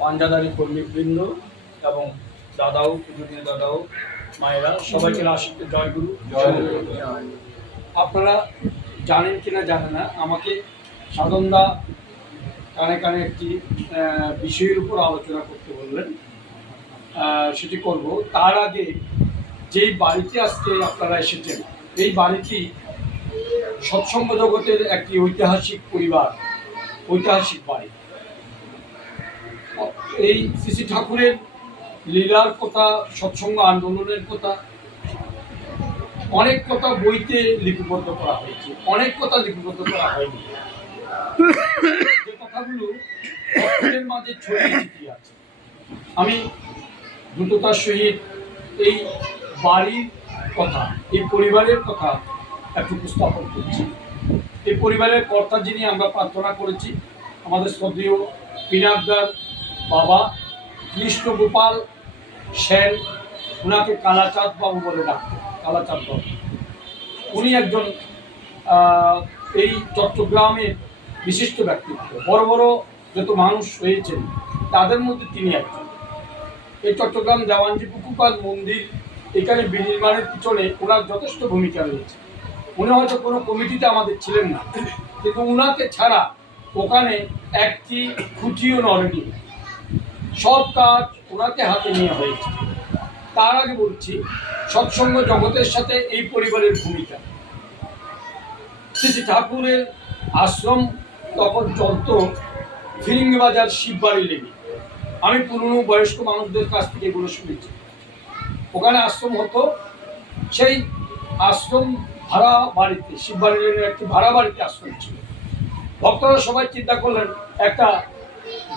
পাঞ্জাদারি কর্মীবৃন্দ এবং দাদাও, পূজনীয় দাদাও, মায়েরা, সবাইকে আশীর্বাদ, জয়গুরু। আপনারা জানেন কিনা জানেন না, আমাকে সাধনদা কানে কানে একটি বিষয়ের উপর আলোচনা করতে বললেন, সেটি করব। তার আগে যেই বাড়িতে আজকে আপনারা এসেছেন, এই বাড়িটি সৎসঙ্গ জগতের একটি ঐতিহাসিক পরিবার, ঐতিহাসিক বাড়ি। এই শ্রী ঠাকুরের লীলার কথা, সৎসঙ্গ আন্দোলনের কথা, অনেক কথা বইতে লিপিবদ্ধ করা হয়েছে, অনেক কথা লিপিবদ্ধ করা হয়নি। যে কথাগুলো ভক্তদের মাঝে ছড়িয়ে ছিটিয়ে আছে, আমি দ্রুততার সহিত এই বাড়ির কথা, এই পরিবারের কথা একটু উপস্থাপন করছি। এই পরিবারের কর্তা যিনি আমরা প্রার্থনা করেছি, আমাদের শ্রদ্ধেয় পিনাকদার বাবা কৃষ্ণ গোপাল সেন, ওনাকে কালাচাঁদ বাবু বলে ডাকতেন, কালাচাঁদ বাবু। উনি একজন এই চট্টগ্রামের বিশিষ্ট ব্যক্তিত্ব, বড় বড় যত মানুষ হয়েছেন তাদের মধ্যে তিনি একজন। এই চট্টগ্রাম দেওয়ানজি পুকুরপাল মন্দির এখানে বিনির্মাণের পিছনে ওনার যথেষ্ট ভূমিকা রয়েছে। উনি হয়তো কোনো কমিটিতে আমাদের ছিলেন না, কিন্তু উনাকে ছাড়া ওখানে একটি খুঁটিও নড়েনি, সব কাজ ওনাকে হাতে নিয়ে হয়েছে। তার আগে বলছি সৎসঙ্গ জগতের সাথে এই পরিবারের ভূমিকা। শ্রী ঠাকুরের আশ্রম তখন চলত ফিরিঙ্গিবাজার শিববাড়ি লেগে। আমি পুরনো বয়স্ক মানুষদের কাছ থেকে এগুলো শুনেছি। ওখানে আশ্রম হতো, সেই আশ্রম ভাড়া বাড়িতে, শিববাড়ি লেনের একটি ভাড়া বাড়িতে আশ্রম ছিল। ভক্তরা সবাই চিন্তা করলেন একটা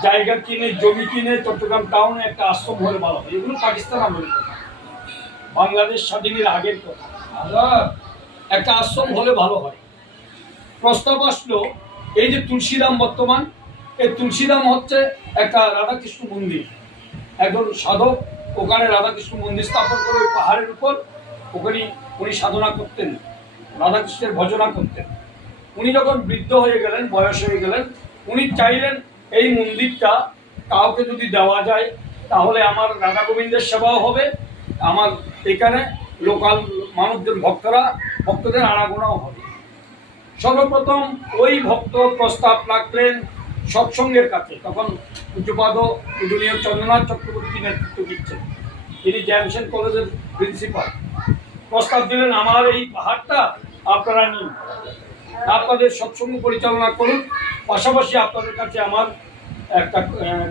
জায়গা কিনে, জমি কিনে চট্টগ্রাম টাউনে একটা আশ্রম হলে ভালো হয়। এগুলো পাকিস্তান আমলের কথা, বাংলাদেশ স্বাধীনের আগের কথা। একটা আশ্রম হলে ভালো হয়। প্রস্তাব আসলো, এই যে তুলসীরাম বর্তমান, এই তুলসীরাম হচ্ছে একটা রাধাকৃষ্ণ মন্দির। একজন সাধক ওখানে রাধাকৃষ্ণ মন্দির স্থাপন করে ওই পাহাড়ের উপর, ওখানে উনি সাধনা করতেন, রাধাকৃষ্ণের ভজনা করতেন। উনি যখন বৃদ্ধ হয়ে গেলেন, বয়স হয়ে গেলেন, উনি চাইলেন এই মন্দিরটা কাউকে যদি দেওয়া যায় তাহলে আমার রাধা গোবিন্দের সেবাও হবে, আমার এখানে লোকাল মানুষদের ভক্তদের আনাগোনাও হবে। সর্বপ্রথম ওই ভক্ত প্রস্তাব রাখলেন সৎসঙ্গের কাছে। তখন পূজ্যপাদ পূজনীয় চন্দ্রনাথ চক্রবর্তী নেতৃত্ব দিচ্ছেন, তিনি জ্যামসেন কলেজের প্রিন্সিপাল। প্রস্তাব দিলেন, আমার এই পাহাড়টা আপনারা নিন, আপনাদের সৎসঙ্গ পরিচালনা করুন, পাশাপাশি আপনাদের কাছে আমার একটা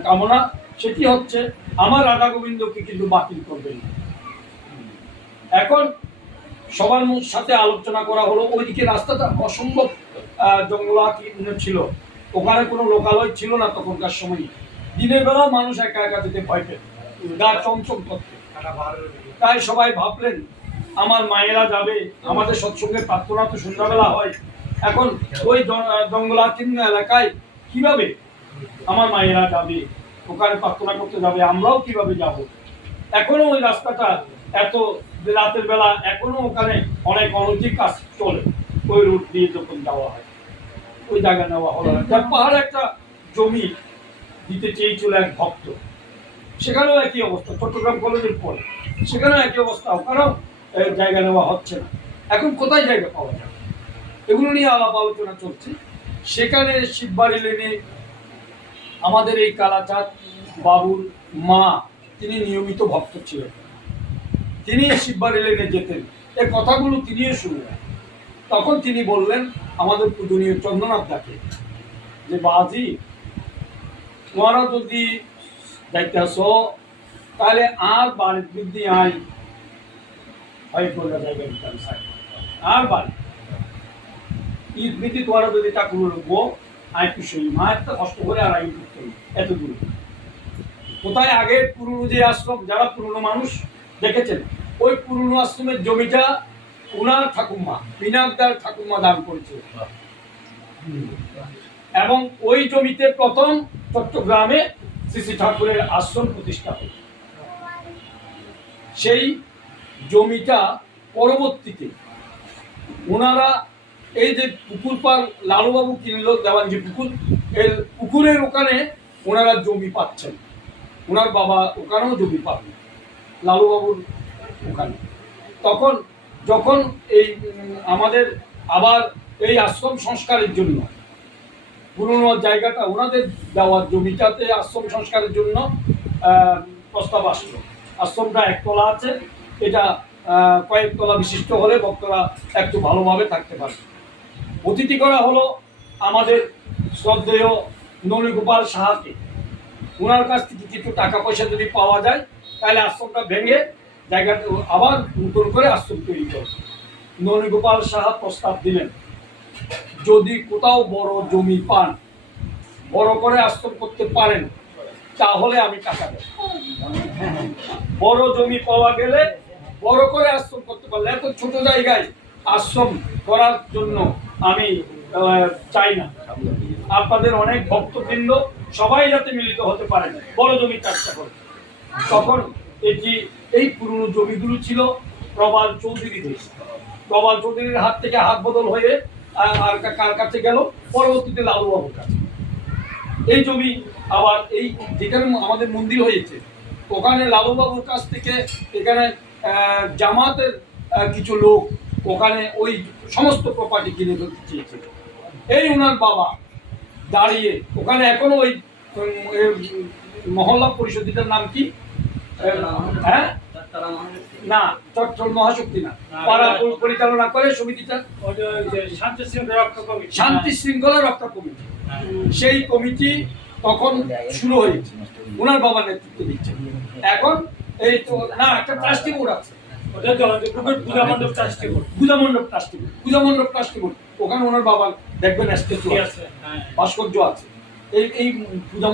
কামনা, সেটি হচ্ছে আমার রাধা গোবিন্দকে কিন্তু বাতিল করবেন। এখন সবার সাথে আলোচনা করা হলো। ওইদিকে রাস্তাটা অসম্ভব জঙ্গলাকীর্ণ ছিল, ওখানে কোনো লোকালয় ছিল না তখনকার সময়। দিনের বেলা মানুষ একা একা যেতে ভয় পেত, গা চমচম করতে। তাই সবাই ভাবলেন আমার মায়েরা যাবে, আমাদের সৎসঙ্গের প্রার্থনা তো সন্ধ্যাবেলা হয়, এখন ওই জঙ্গলাকীর্ণ এলাকায় কিভাবে আমার মায়েরা যাবে, ওখানে প্রার্থনা করতে যাবে, আমরাও কিভাবে যাব। এখনো ওই রাস্তাটা এত রাতের বেলা এখনো ওখানে অনেক অনৈতিক কাজ চলে, ওই রুট দিয়ে যখন যাওয়া হয়। ওই জায়গা নেওয়া হলো না। পাহাড়ে একটা জমি দিতে চেয়েছিল এক ভক্ত, সেখানেও একই অবস্থা, চট্টগ্রাম কলেজের পরে সেখানেও একই অবস্থা, ওখানেও জায়গা নেওয়া হচ্ছে না। এখন কোথায় জায়গা পাওয়া যাবে, এগুলো নিয়ে আলাপ আলোচনা চলছে। সেখানে শিববাড়ি লেনে আমাদের এই কালাচাঁদ বাবুর মা, তিনি নিয়মিত ভক্ত ছিলেন, তিনি শিববাড়ি লেনে যেতেন, এই কথাগুলো তিনিও শুনলেন। তখন তিনি বললেন আমাদের পূজনীয় চন্দ্রনাথ দাকে যে বাজি, তোমারা যদি যাইতে আসো তাহলে আর বাড়ির বৃদ্ধি আই হয় করলে জায়গা দিতাম আর বাড়ি ঈদ বৃদ্ধি তোমারা যদি ঠাকুর লোকবো আয় কুশলী মায়ের তো কষ্ট করে আর আই করতে এত দূর। কোথায় আগে পুরনো যে আশ্রম, যারা পুরনো মানুষ দেখেছেন, ওই পুরনো আশ্রমের জমিটা উনার ঠাকুমা, পিনাকদার ঠাকুমা দান করেছিল, এবং ওই জমিতে প্রথম চট্টগ্রামে শ্রী ঠাকুরের আশ্রম প্রতিষ্ঠা হয়। সেই জমিটা পরবর্তীতে ওনারা এই যে পুকুর পার লালুবাবু কিনলো, দেওয়ানজি পুকুর, এই পুকুরের ওখানে ওনারা জমি পাচ্ছেন, ওনার বাবা ওখানেও জমি পাবেন, লালুবাবুর ওখানে। তখন যখন এই আমাদের আবার এই আশ্রম সংস্কারের জন্য পুরনো জায়গাটা ওনাদের দেওয়ার জমিটাতে আশ্রম সংস্কারের জন্য প্রস্তাব আসলো। আশ্রমটা একতলা আছে, এটা কয়েকতলা বিশিষ্ট হলে ভক্তরা একটু ভালোভাবে থাকতে পারবে। অতিথি করা হলো আমাদের শ্রদ্ধেয় নলিগোপাল সাহাকে। ওনার কাছ থেকে কিছু টাকা পয়সা যদি পাওয়া যায় তাহলে আশ্রমটা ভেঙে জায়গাটা আবার নতুন করে আশ্রম তৈরি করবে। নলিগোপাল সাহা প্রস্তাব দিলেন, যদি কোথাও বড় জমি পান, বড় করে আশ্রম করতে পারেন, তাহলে আমি টাকা দেব। বড় জমি পাওয়া গেলে বড় করে আশ্রম করতে পারলে, এত ছোট জায়গায় আশ্রম করার জন্য আমি চাই না। আপনাদের অনেক ভক্তবৃন্দ সবাই যাতে মিলিত হতে পারেন, বড় জমির চেষ্টা করে। তখন এই পুরনো জমিগুলো ছিল প্রবাল চৌধুরীদের। প্রবাল চৌধুরীর হাত থেকে হাত বদল হয়ে আর কার কাছে গেল, পরবর্তীতে লালুবাবুর কাছে। এই জমি আবার এই যেখানে আমাদের মন্দির হয়েছে ওখানে লালুবাবুর কাছ থেকে এখানে জামাতের কিছু লোক ওখানে ওই সমস্ত প্রপার্টি কিনে ধরতে চেয়েছিল। এই ওনার বাবা দাঁড়িয়ে ওখানে এখনো ওই মহল্লা পরিষদটার নাম কি, হ্যাঁ না, চট্টগ্রাম মহাশক্তি না, পাড়া পরিচালনা করে সমিতিটা শান্তি শৃঙ্খলা রক্ষা কমিটি। সেই কমিটি তখন শুরু হয়েছে, ওনার বাবার নেতৃত্ব দিচ্ছে। এখন এই তো না, একটা ট্রাস্টি বোর্ড আছে, পূজা মণ্ডপ ট্রাস্টি বোর্ড, ওখানে ওনার বাবার দেখবেন স্ট্যাচু আছে, ভাস্কর্য আছে। এই পূজা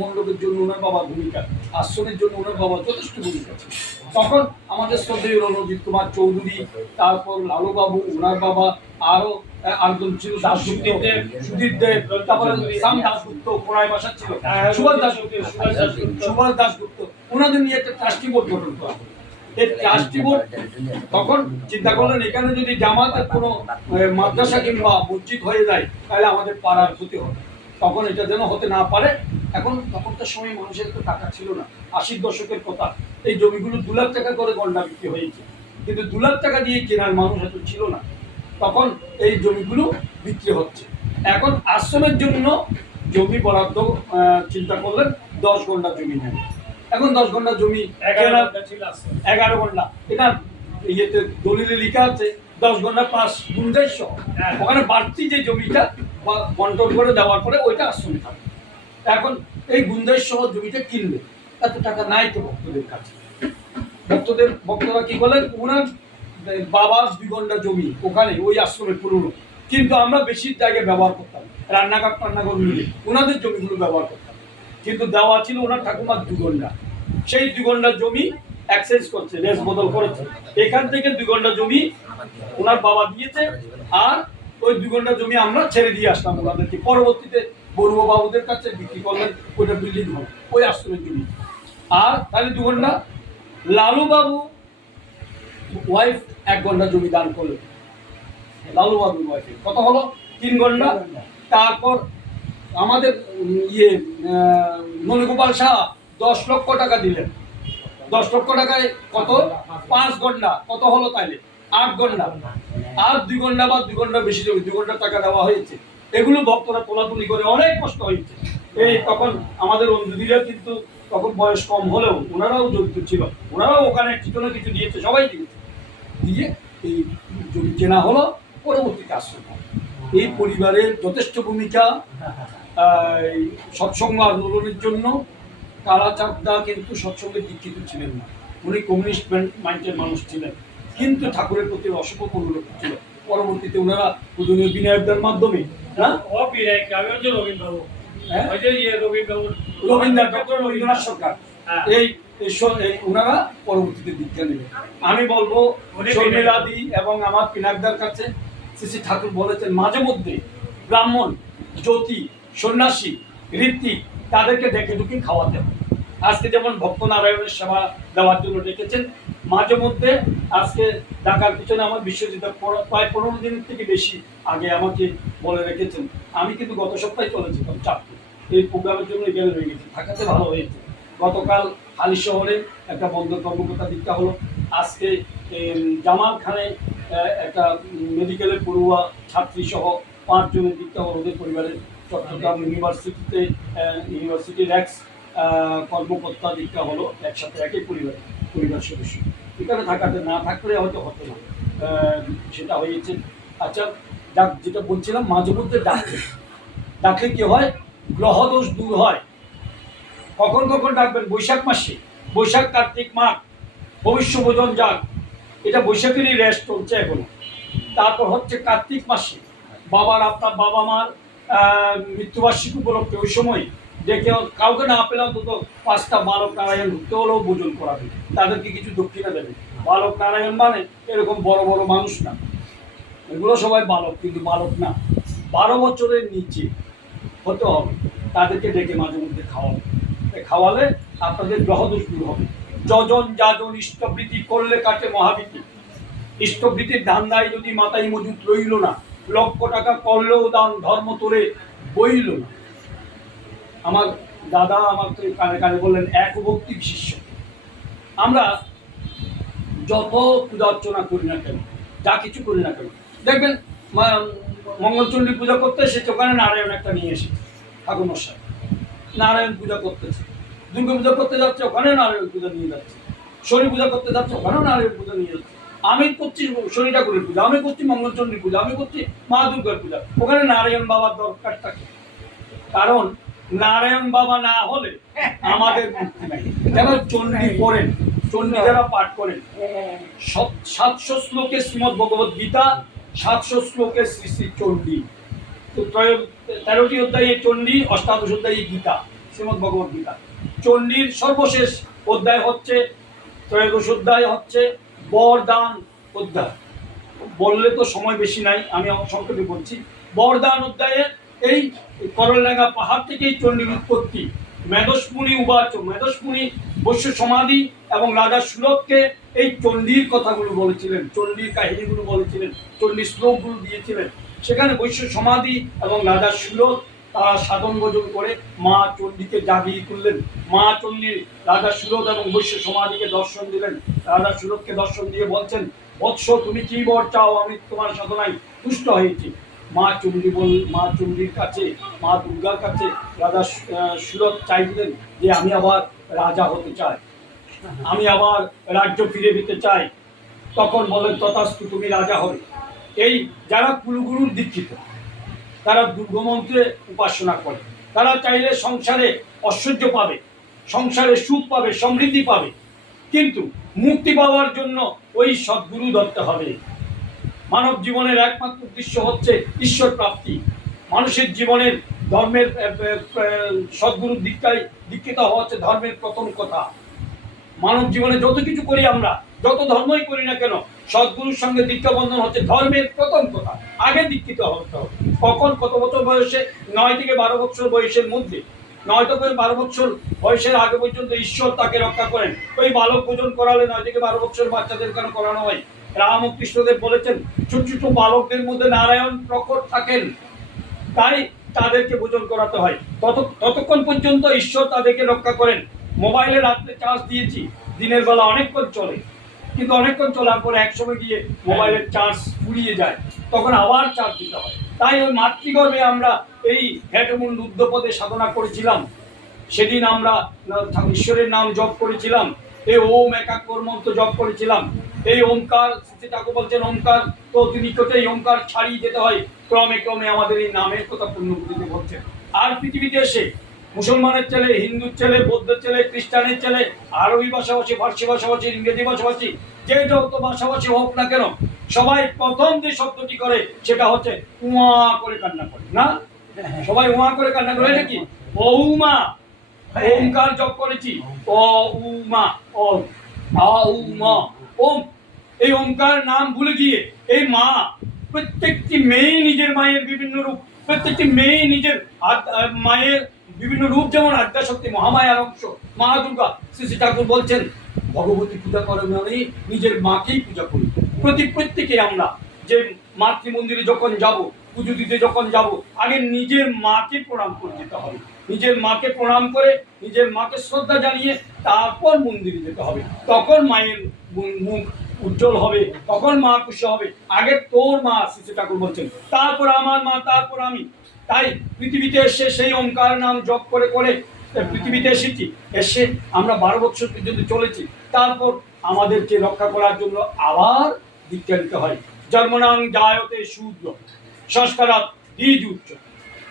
মণ্ডপের জন্য ওনার বাবার ভূমিকা, আশ্রমের জন্য ওনার বাবার যথেষ্ট ভূমিকা ছিল। তখন আমাদের শ্রদ্ধেয় রণজিৎ কুমার চৌধুরী, তারপর লালুবাবু, ওনার বাবা, আরো একজন ছিল দাসগুপ্ত, সুধীর দেব, তারপরে শ্যাম দাসগুপ্ত, কোড়াই বাসা ছিল, সুভাষ দাসগুপ্ত, ওনাদের নিয়ে একটা ট্রাস্টি বোর্ড গঠন করা। এই ট্রাস্টি বোর্ড তখন চিন্তা করলেন, এখানে যদি জামাতের কোনো মাদ্রাসা কিংবা মসজিদ হয়ে যায় তাহলে আমাদের পাড়ার ক্ষতি হবে। তখন এটা যেন হতে না পারে। এখন তখনকার সময় মানুষের তো টাকা ছিল না, 80-র দশকের কথা। এই জমিগুলো 2 লাখ টাকা করে গন্ডা বিক্রি হয়েছে, কিন্তু 2 লাখ টাকা দিয়ে কেনার মানুষ এত ছিল না। তখন এই জমিগুলো বিক্রি হচ্ছে। এখন আশ্রমের জন্য জমি বরাদ্দ চিন্তা করলেন, 10 গন্ডা জমি নেন। এখন 10 গন্ডা জমি 11 গন্ডা, এটা ইয়েতে দলিলে লেখা আছে 10 গন্ডা প্লাস গুঞ্জাইশ সহ। ওখানে বাড়তি যে জমিটা বন্টন করে দেওয়ার পরে ওইটা আশ্রমে থাকবে। এখন এই গুঞ্জাইশ সহ জমিটা কিনবে, এত টাকা নাই তো ভক্তদের কাছে। ভক্তরা কি বলেন, ওনার বাবার 2 গন্ডা জমি ওখানে ওই আশ্রমে পুরনো, কিন্তু আমরা বেশি জায়গায় ব্যবহার করতাম, রান্নাঘর মিলে ওনাদের জমিগুলো ব্যবহার করতাম, কিন্তু দেওয়া ছিল ওনার ঠাকুমার 2 গন্ডা। সেই 2 গন্ডা জমি এক্সচেঞ্জ করছে, রেস বদল করেছে। এখান থেকে 2 গন্ডা জমি ওনার বাবা দিয়েছে, আর ওই 2 গন্ডা জমি আমরা ছেড়ে দিয়ে আসলাম ওনাদেরকে। পরবর্তীতে বড়ুয়া বাবুদের কাছে বিক্রি করলেন, ওইটা বিল্ডিং হল ওই আশ্রমের জমি। আর তাহলে 2 গন্ডা লালুবাবু ওয়াইফ 1 গন্ডা জমি দান করলেন, লালুবাবুর ওয়াইফের কত হলো 3 গন্ডা। তারপর আমাদের নলিগোপাল শাহ 10 লক্ষ টাকা দিলেন। 10 লক্ষ টাকায় কত, 5 গন্ডা, কত হলো তাইলে 8 গন্ডা। আর 2 গন্ডা বা 2 গন্ডা বেশি জমি 2 গন্ডা টাকা দেওয়া হয়েছে। এগুলো ভক্তরা তোলাতুলি করে অনেক কষ্ট হয়েছে। এই তখন আমাদের অঞ্জুদিরা কিন্তু তখন বয়স কম হলেও ওনারাও জড়িত ছিল, ওনারাও ওখানে কিছু না কিছু দিয়েছে, সবাই দিয়েছে। দিয়ে এই জমি কেনা হলো, পরবর্তীতে আশ্রম। এই পরিবারের যথেষ্ট ভূমিকা সৎসঙ্গ আন্দোলনের জন্য। কালাচাঁদদা কিন্তু সৎসঙ্গে দীক্ষিত ছিলেন না, উনি কমিউনিস্ট মাইন্ডের মানুষ ছিলেন, কিন্তু ঠাকুরের প্রতি অসংখ্য অনুরোধ ছিল। পরবর্তীতে ওনারা পূজনীয় বিনায়কদের মাধ্যমে রবীন্দ্রনাথ সরকার এই ওনারা পরবর্তীতে দীক্ষা নেবেন। আমি বলবো শর্মিলাদি এবং আমার পিনাকদার কাছে শ্রী ঠাকুর বলেছেন, মাঝে মধ্যে ব্রাহ্মণ, জ্যোতি, সন্ন্যাসী, ঋত্বিক তাদেরকে ডেকে ঢুকে খাওয়াতে হবে। আজকে যেমন ভক্তনারায়ণের সেবা দেওয়ার জন্য ডেকেছেন, মাঝে মধ্যে আজকে ডাকার পিছনে আমার বিশ্বজিৎ প্রায় 15 দিনের থেকে বেশি আগে আমাকে বলে রেখেছেন। আমি কিন্তু গত সপ্তাহে চলে যেতাম চাঁদপুর, এই প্রোগ্রামের জন্য এখানে রয়ে গেছি, থাকাতে ভালো হয়েছে। গতকাল হালি শহরে একটা বন্ধ কর্মকর্তা দীক্ষা হলো, আজকে জামাল খানে একটা মেডিকেলের পড়ুয়া ছাত্রী সহ 5 জনের দীক্ষা হলো ওদের পরিবারের। চট্টগ্রাম ইউনিভার্সিটিতে ইউনিভার্সিটির এক্স কর্মকর্তা দীক্ষা হলো একসাথে, একই পরিবার সদস্য। এখানে থাকাতে না থাকলে হয়তো হতো না, সেটা হয়েছে। আচ্ছা, যাক, যেটা বলছিলাম, মাঝে মধ্যে ডাকলে কি হয়, গ্রহদোষ দূর হয়। কখন কখন ডাকবেন? বৈশাখ মাসে, বৈশাখ কার্তিক মাঘ, ভবিষ্য ভোজন যাক, এটা বৈশাখেরই রেশ চলছে এখনো। তারপর হচ্ছে কার্তিক মাসে আপনার বাবা মার মৃত্যুবার্ষিকী উপলক্ষে ওই সময় যে কেউ কাউকে না পেলে অন্তত 5টা বালক নারায়ণ ঘুরতে হলেও ভোজন করাবে, তাদেরকে কিছু দক্ষিণা দেবে। বালক নারায়ণ মানে এরকম বড় বড় মানুষ না, এগুলো সবাই বালক, কিন্তু বালক না, 12 বছরের নিচে হতে হবে, তাদেরকে ডেকে মাঝে মধ্যে খাওয়ালে আপনাদের গ্রহদোষ দূর হবে। যজন যাজন ইষ্টবৃত্তি করলে কাটে মহাবীতি। ইষ্টবৃত্তির ধান্দায় যদি মাথায় মজুত রইল না, লক্ষ টাকা করলেও দান ধর্ম তোরে বইল না। আমার দাদা আমাকে কানে কানে বললেন, এক ভক্তি শিষ্য। আমরা যত পূজা অর্চনা করি না কেন, যা কিছু করি না কেন, দেখবেন মঙ্গলচণ্ডী পূজা করতে এসেছে, ওখানে নারায়ণ একটা নিয়ে এসেছে ঠাকুরমশাই, নারায়ণ পূজা করতেছে। দুর্গা পূজা করতে যাচ্ছে, ওখানে নারায়ণ পূজা নিয়ে যাচ্ছে। শনি পূজা করতে যাচ্ছে, ওখানেও নারায়ণ পূজা নিয়ে যাচ্ছে। আমি করছি শনি ঠাকুরের পূজা, আমি করছি মঙ্গলচণ্ডীর পূজা, আমি করছি মা দুর্গার পূজা, ওখানে নারায়ণ বাবার দরকারটা কি? কারণ নারায়ণ বাবা না হলে আমাদের মুক্তি নাই। যারা চণ্ডী পড়েন, চণ্ডী যারা পাঠ করেন, 700 শ্লোকে শ্রীমদ্ ভগবদ গীতা, 700 শ্লোকে শ্রী শ্রী চণ্ডী, তো 13টি অধ্যায়ে চণ্ডী, 18 অধ্যায়ে গীতা, শ্রীমদ্ ভগবদ গীতা। চণ্ডীর সর্বশেষ অধ্যায় হচ্ছে 13 অধ্যায় হচ্ছে বরদান অধ্যায়। বললে তো সময় বেশি নাই, আমি সংক্ষেপে বলছি। বরদান অধ্যায়ে এই করলডাঙ্গা পাহাড় থেকেই চণ্ডীর উৎপত্তি। মেধস্মুনি উবাচ, মেধস্মুনি বৈশ্য সমাধি এবং রাজা সুলভকে এই চণ্ডীর কথাগুলো বলেছিলেন, চণ্ডীর কাহিনীগুলো বলেছিলেন, চণ্ডীর শ্লোকগুলো দিয়েছিলেন। সেখানে বৈশ্য সমাধি এবং রাজা সুলভ তারা সাধন ভোজন করে মা চণ্ডীকে জাগিয়ে তুললেন। মা চণ্ডী রাজা সুলভ এবং বৈশ্য সমাধিকে দর্শন দিলেন। রাজা সুলভকে দর্শন দিয়ে বলছেন, বৎস তুমি কি বর চাও, আমি তোমার সাধনায় তুষ্ট হয়েছি। মা চণ্ডীর কাছে, মা দুর্গার কাছে রাজা সুলভ চাইলেন যে আমি আবার রাজা হতে চাই, আমি আবার রাজ্য ফিরে পেতে চাই। তখন বলেন, তথাস্তু, তুমি রাজা হবে। এই যারা কুলগুরুর দীক্ষিত, তারা দুর্গমন্ত্রে উপাসনা করে, তারা চাইলে সংসারে ঐশ্বর্য পাবে, সংসারে সুখ পাবে, সমৃদ্ধি পাবে, কিন্তু মুক্তি পাওয়ার জন্য ওই সদ্গুরু ধরতে হবে। মানব জীবনের একমাত্র উদ্দেশ্য হচ্ছে ঈশ্বর প্রাপ্তি। মানুষের জীবনের ধর্মের সদ্গুরুর দীক্ষিত হওয়া হচ্ছে ধর্মের প্রথম কথা। মানব জীবনে যত কিছু করি আমরা, যত ধর্মই করি না কেন, সদ্গুরুর সঙ্গে দীক্ষা বন্ধন হচ্ছে ধর্মের প্রথম কথা। আগে দীক্ষিত হতে হবে। কখন, কত বছর বয়সে? 9 থেকে 12 বছর বয়সের মধ্যে। 9 থেকে 12 বছর বয়সের আগে পর্যন্ত ঈশ্বর তাকে রক্ষা করেন। ওই বালক ভোজন করালে 9 থেকে 12 বছর বাচ্চাদের কেন করানো হয়? রামকৃষ্ণদেব বলেছেন, ছোট ছোট বালকদের মধ্যে নারায়ণ প্রকট থাকেন, তাই তাদেরকে ভোজন করাতে হয়। ততক্ষণ পর্যন্ত ঈশ্বর তাদেরকে রক্ষা করেন। মোবাইলে রাত্রে চার্জ দিয়েছি, দিনের বেলা অনেকক্ষণ চলে, কিন্তু অনেকক্ষণ চলার পরে একসময় গিয়ে মোবাইলের চার্জ ফুরিয়ে যায়, তখন আবার চার্জ দিতে হয়। তাই ওই মাতৃগর্ভে আমরা এই হেটমুন্ড উদ্যপদে সাধনা করেছিলাম। সেদিন আমরা ঈশ্বরের নাম জপ করেছিলাম, এই ওম একাক্ষর মন্ত্র জপ করেছিলাম। এই ওমকার, শ্রী ঠাকুর বলছেন ওমকার তো নিকটে, এই ওমকার ছাড়িয়ে যেতে হয় ক্রমে ক্রমে, আমাদের এই নামের কথা পূর্ণবুদ্ধিতে বলছেন। আর পৃথিবীতে এসে মুসলমানের ছেলে, হিন্দুর ছেলে, বৌদ্ধের ছেলে, খ্রিস্টানের ছেলে, আরবি ভাষাভাষী, ফার্সি ভাষাভাষী, ইংরেজি ভাষাভাষী, যে যত ভাষাভাষী হোক না কেন, সবাই প্রথম যে শব্দটি করে সেটা হচ্ছে উমা করে কান্না করে, না? সবাই উমা করে কান্না করে। এটা কি? ওমা, ওমকার জপ করেছি, ও উমা, ও আউমা, ওম। এই ওমকার নাম ভুলে গিয়ে এই মা, প্রত্যেকটি মেয়ে নিজের মায়ের বিভিন্ন রূপ, প্রত্যেকটি মেয়ে নিজের মায়ের বিভিন্ন রূপ, যেমন আদ্যাশক্তি মহামায়ার অংশ মা দুর্গা। শ্রী ঠাকুর বলছেন, ভগবতী পূজা করে মানে নিজের মাকেই পূজা করি। প্রত্যেকে আমরা যে মাতৃ মন্দিরে যখন যাব, পুজো দিতে যখন যাব, আগে নিজের মাকে প্রণাম করে যেতে হবে। নিজের মাকে প্রণাম করে, নিজের মাকে শ্রদ্ধা জানিয়ে তারপর মন্দিরে যেতে হবে। তখন মায়ের মুখ উজ্জ্বল হবে, তখন মা খুশি হবে। আগে তোর মা, শ্রী ঠাকুর বলছেন, তারপর আমার মা, তারপর আমি। তাই পৃথিবীতে এসে সেই ওমকার নাম জপ করে করে পৃথিবীতে এসেছি। এসে আমরা 12 বছর পর্যন্ত চলেছি। তারপর আমাদেরকে রক্ষা করার জন্য আবার দীক্ষা নিতে হয়। জন্মনাং জায়তে শূদ্র সংস্কারাৎ দ্বিজ উচ্চ।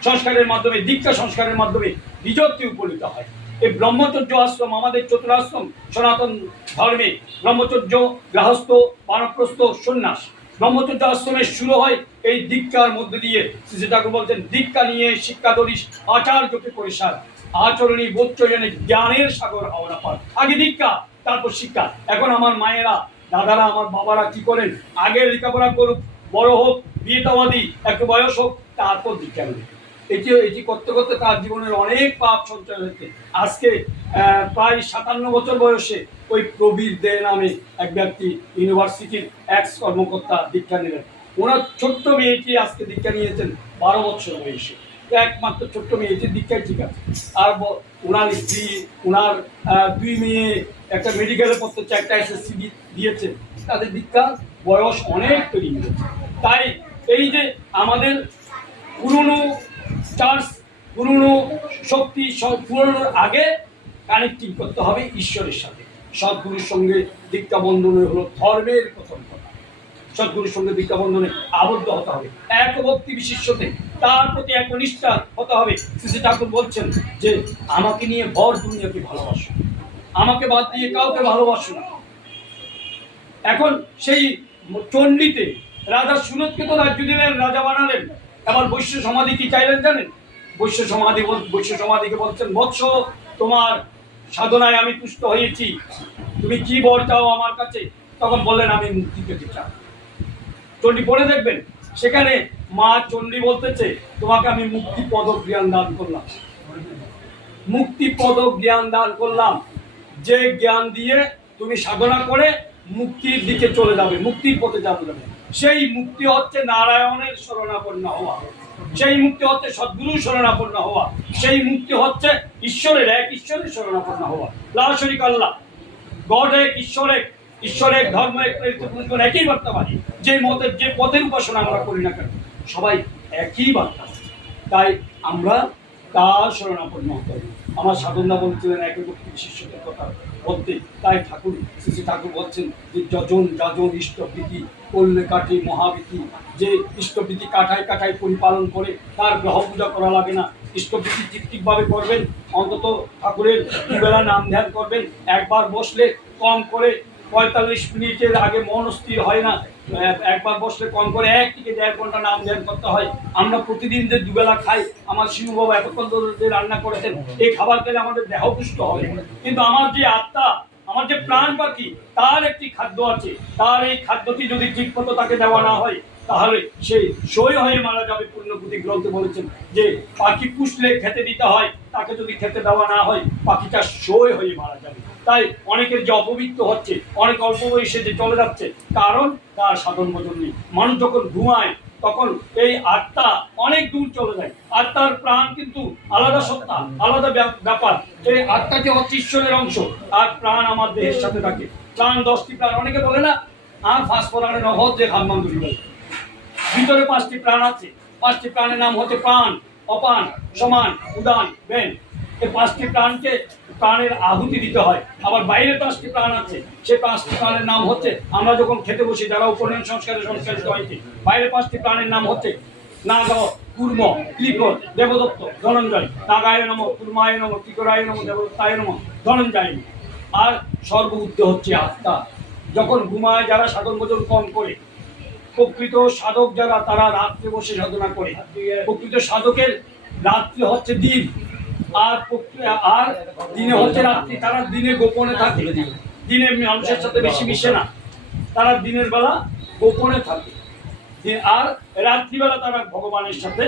সংস্কারের মাধ্যমে, দীক্ষা সংস্কারের মাধ্যমে দ্বিজত্বে উপনীত হয়। এই ব্রহ্মচর্য আশ্রম আমাদের চতুরাশ্রম সনাতন ধর্মে। ব্রহ্মচর্য, গৃহস্থ, বানপ্রস্থ, সন্ন্যাস। ব্রহ্মচর্য আশ্রমের শুরু হয় এই দীক্ষার মধ্যে দিয়ে। শ্রী ঠাকুর বলছেন, দীক্ষা নিয়ে শিক্ষা ধরিস, আচার্যকে পরিসার, আচরণী বোধচয়নে জ্ঞানের সাগর হওয়া পার। আগে দীক্ষা, তারপর শিক্ষা। এখন আমার মায়েরা, দাদারা, আমার বাবারা কি করেন, আগে লেখাপড়া করুক, বড় হোক, বিয়েতাবাদী, একটু বয়স হোক, তারপর দীক্ষা নেবে। এটি করতে করতে তার জীবনের অনেক পাপ সঞ্চয় হয়েছে। আজকে প্রায় 57 বছর বয়সে ওই প্রবীর দে নামে এক ব্যক্তি, ইউনিভার্সিটির এক্স কর্মকর্তা, দীক্ষা নিলেন। ওনার ছোট্ট মেয়েটি আজকে দীক্ষা নিয়েছেন 12 বছর বয়সে। একমাত্র ছোট্ট মেয়েটি দীক্ষায় ঠিক আছে। আর ওনার স্ত্রী, ওনার 2 মেয়ে একটা মেডিকেলে পড়তে হচ্ছে, একটা SSC দিয়েছে। তাদের দীক্ষার বয়স অনেক পেরিয়ে গেছে। তাই এই যে আমাদের পুরনো চার্চ, পুরনো শক্তি, পুরনোর আগে কানেক্টিং করতে হবে ঈশ্বরের সাথে। সদ্গুরুর সঙ্গে দীক্ষা বন্ধনে হলো ধর্মের প্রথম কথা। সদ্গুরুর সঙ্গে দীক্ষা বন্ধনে আবদ্ধ হতে হবে, এক ভক্তি বিশিষ্টতে তার প্রতি একনিষ্ঠা হতে হবে। শ্রী ঠাকুর বলছেন যে আমাকে নিয়ে ভর দুনিয়াকে ভালোবাসো, আমাকে বাদ দিয়ে কাউকে ভালোবাসো না। এখন সেই চণ্ডীতে রাজা সুনদকে তো রাজ্য দিলেন, রাজা বানালেন। এবার বৈশ্য সমাধি কি চাইলেন জানেন? বৈশ্য সমাধিকে বলছেন, বৎস, তোমার সাধনায় আমি তুষ্ট হয়েছি, তুমি কি বর চাও আমার কাছে? তখন বললেন, আমি মুক্তি পেতে চাই। চণ্ডী পড়ে দেখবেন, সেখানে মা চণ্ডী বলতেছে, তোমাকে আমি মুক্তি পদ জ্ঞান দান করলাম, মুক্তি পদ জ্ঞান দান করলাম, যে জ্ঞান দিয়ে তুমি সাধনা করে মুক্তির দিকে চলে যাবে, মুক্তির পথে যাবে। সেই মুক্তি হচ্ছে নারায়ণের শরণাপন্ন হওয়া, সেই মুক্তি হচ্ছে সদ্গুরুর শরণাপন্ন হওয়া, সেই মুক্তি হচ্ছে ঈশ্বরের, এক ঈশ্বরের শরণাপন্ন হওয়া। লা শরীকা আল্লাহ, গড এক, ঈশ্বর এক, ঈশ্বর এক, ধর্ম এক, একই বার্তাবাদী। যে মতের, যে পথের উপাসনা আমরা করি না কেন, সবাই একই বার্তা। তাই আমরা তার শরণাপন্ন হতে হবে। আমার সাধনদা বলছিলেন একই ভক্তি বিশিষ্টদের কথা বলতে। তাই ঠাকুর, শ্রী ঠাকুর বলছেন যে যজন যাজন ইষ্টপ্রীতি করলে কাটে মহাবীতি। যে ইষ্টপ্রীতি কাঠায় কাঠায় পরিপালন করে, তার গ্রহ পূজা করা লাগে না। ইষ্টপ্রীতি ঠিকভাবে করবেন, অন্তত ঠাকুরের দুবেলা নাম ধ্যান করবেন। একবার বসলে কম করে 45 মিনিটের আগে মন স্থির হয় না। একবার বসলে কম করে 1 থেকে 1.5 ঘন্টা নাম ধ্যান করতে হয়। আমরা প্রতিদিন যে দুবেলা খাই, আমার শিবু বাবা এতক্ষণ ধরে রান্না করেছেন, এই খাবার খেলে আমাদের দেহ পুষ্ট হবে। কিন্তু আমার যে আত্মা, আমার যে প্রাণ পাখি, তার একটি খাদ্য আছে। তার এই খাদ্যটি যদি ঠিক মতো তাকে দেওয়া না হয়, তাহলে সে সই হয়ে মারা যাবে। পূর্ণপুঁথি গ্রন্থে বলেছেন যে পাখি পুষলে খেতে দিতে হয়, তাকে যদি খেতে দেওয়া না হয়, পাখিটা সই হয়ে মারা যাবে। তাই অনেকের যে অপবিত্র হচ্ছে, অনেক অল্প বয়সে যে চলে যাচ্ছে, কারণ তার সাধন ভজন নেই। মানুষ যখন ঘুমায় তখন এই আত্মা অনেক দূর চলে যায়। আত্মার প্রাণ কিন্তু আলাদা সত্তা, আলাদা ব্যাপার। এই আত্মাটি হচ্ছে ঈশ্বরের অংশ, আর প্রাণ আমার দেহের সাথে থাকে। প্রাণ 10টি প্রাণ। অনেকে বলে না, আর ফাঁসফোড়ানে নহত যে হাম্মান্দুরি বলে। ভিতরে 5টি প্রাণ আছে। 5টি প্রাণের নাম হচ্ছে প্রাণ, অপান, সমান, উদান, বেন। এই 5টি প্রাণকে প্রাণের আহুতি দিতে হয়। আবার বাইরে 5টি প্রাণ আছে, সেই 5টি প্রাণের নাম হচ্ছে, আমরা যখন খেতে বসি, যারা উপনয়ন সংস্কারিত হয়েছে, বাইরে 5টি প্রাণের নাম হচ্ছে নাগ, কুর্ম, ক্লিকর, দেবদত্ত, ধনঞ্জয়। নাগায় নম, কুর্মায় নম, ক্লিকরায় নম, দেবদত্তায় নম, ধনঞ্জয়। আর সর্বউদ্ধ হচ্ছে আত্মা। যখন ঘুমায় যারা সাধন ভজন কম করে, প্রকৃত সাধক যারা, তারা রাত্রে বসে সাধনা করে। প্রকৃত সাধকের রাত্রি হচ্ছে দিন, আর দিনে হচ্ছে রাত্রি। তারা দিনে গোপনে থাকে, দিনে মানুষের সাথে বেশি মিশে না, তারা দিনের বেলা গোপনে থাকে, আর রাত্রিবেলা তারা ভগবানের সাথে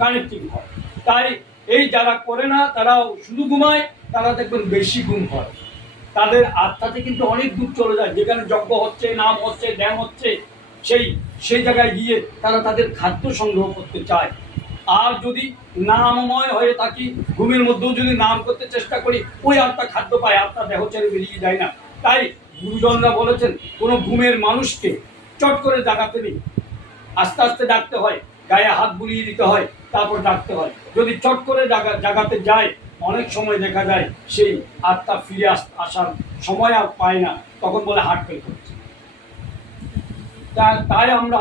কানেক্টিং হয়। তাই এই যারা করে না, তারাও শুধু ঘুমায়, তারা দেখবেন বেশি ঘুম হয়। তাদের আত্মাতে কিন্তু অনেক দূর চলে যায়। যেখানে যজ্ঞ হচ্ছে, নাম হচ্ছে, ধ্যান হচ্ছে, সেই জায়গায় গিয়ে তারা তাদের খাদ্য সংগ্রহ করতে চায়। আর যদি নামময় হয়ে থাকি, ঘুমের মধ্যেও যদি নাম করতে চেষ্টা করি, ওই আত্মা খাদ্য পায়, আত্মা দেহ ছেড়ে বেরিয়ে যায় না। তাই গুরুজনরা বলেছেন কোনো ঘুমের মানুষকে চট করে জাগাতে নেই, আস্তে আস্তে ডাকতে হয়, গায়ে হাত বুলিয়ে দিতে হয়, তারপর ডাকতে হয়। যদি চট করে জাগাতে যায়, অনেক সময় দেখা যায় সেই আত্মা ফিরে আসার সময় আর পায় না, তখন বলে হার্ট ফেল করছে। তাই আমরা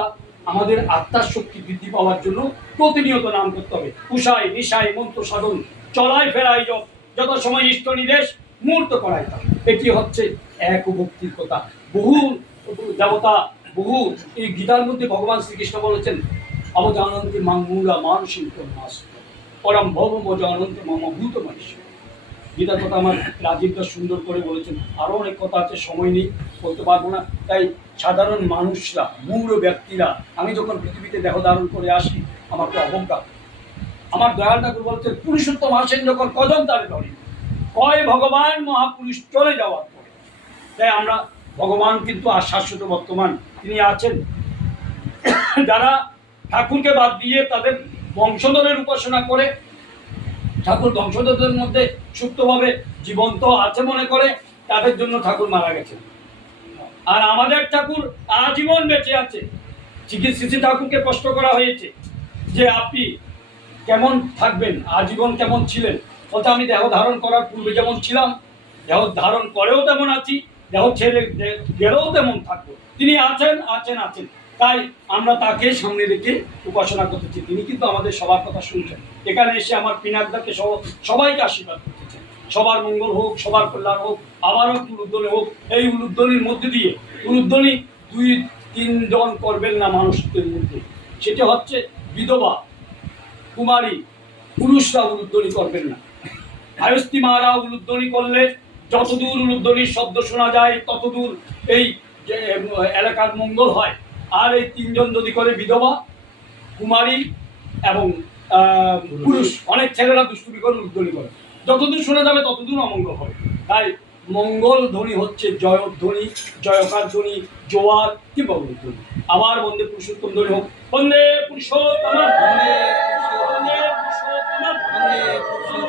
আমাদের আত্মার শক্তি বৃদ্ধি পাওয়ার জন্য প্রতিনিয়ত নাম করতে হবে। উষায় নিশায় মন্ত্র সাধন, চলায় ফেরাই যত সময় ইষ্ট নির্দেশ মুহূর্ত করাই তা। এটি হচ্ছে এক ভক্তির কথা। বহু দেবতা, বহু এই গীতার মধ্যে ভগবান শ্রীকৃষ্ণ বলেছেন, অবজানন্তি মাংমূলা মানসিক পরম ভবম জানন্তি মম ভূত মনুষ্য। গীতার কথা আমার রাজীবদা সুন্দর করে বলেছেন। আরও অনেক কথা আছে, সময় নেই, বলতে পারবো না। তাই সাধারণ মানুষরা, মূঢ় ব্যক্তিরা, আমি যখন পৃথিবীতে দেহ ধারণ করে আসি, আমাকে অবজ্ঞা। আমার দয়াল ঠাকুর বলছেন, পুরুষোত্তম আসেন যখন কজন তারে ধরে, কয় ভগবান মহাপুরুষ চলে যাওয়ার পরে। তাই আমরা, ভগবান কিন্তু আর শাশ্বত, বর্তমান, তিনি আছেন। যারা ঠাকুরকে বাদ দিয়ে তাদের বংশধরের উপাসনা করে, ঠাকুর বংশধরদের মধ্যে সুপ্তভাবে জীবন্ত আছে মনে করে, তাদের জন্য ঠাকুর মারা গেছেন। আর আমাদের ঠাকুর আজীবন বেঁচে আছে। শ্রী ঠাকুরকে প্রশ্ন করা হয়েছে যে আপনি কেমন থাকবেন, আজীবন কেমন ছিলেন? বলতে আমি দেহ ধারণ করার পূর্বে যেমন ছিলাম, দেহ ধারণ করেও তেমন আছি, দেহ ছেড়ে গেলেও তেমন থাকবো। তিনি আছেন আছেন আছেন। তাই আমরা তাকে সামনে রেখে উপাসনা করতেছি। তিনি কিন্তু আমাদের সবার কথা শুনছেন। এখানে এসে আমার পিনাকদাকে সবাইকে আশীর্বাদ করতেছেন, সবার মঙ্গল হোক, সবার কল্যাণ হোক, আবারও উলুধ্বনি হোক। এই উলুধ্বনির মধ্যে দিয়ে, উলুধ্বনি 2-3 জন করবেন না মানুষদের মধ্যে, সেটা হচ্ছে বিধবা, কুমারী, পুরুষরা উলুধ্বনি করবেন না। আয়স্তি মারা উলুধ্বনি করলে যতদূর উলুধ্বনির শব্দ শোনা যায় ততদূর এই এলাকার মঙ্গল হয়। আর এই 3 জন যদি করে, বিধবা, কুমারী এবং পুরুষ, অনেক ছেলেরা দুষ্টুমি করে উলুধ্বনি করে, যতদূর শোনা যাবে ততদূর অমঙ্গল হবে। তাই মঙ্গল ধ্বনি হচ্ছে জয়ধ্বনি, জয়কার ধ্বনি, জোয়ার কিংবা উলুধ্বনি। আবার বন্দে পুরুষোত্তম ধ্বনি হোক, বন্দে পুরুষোত্তম, বন্দে পুরুষোত্তম, বন্দে পুরুষোত্তম, বন্দে পুরুষোত্তম।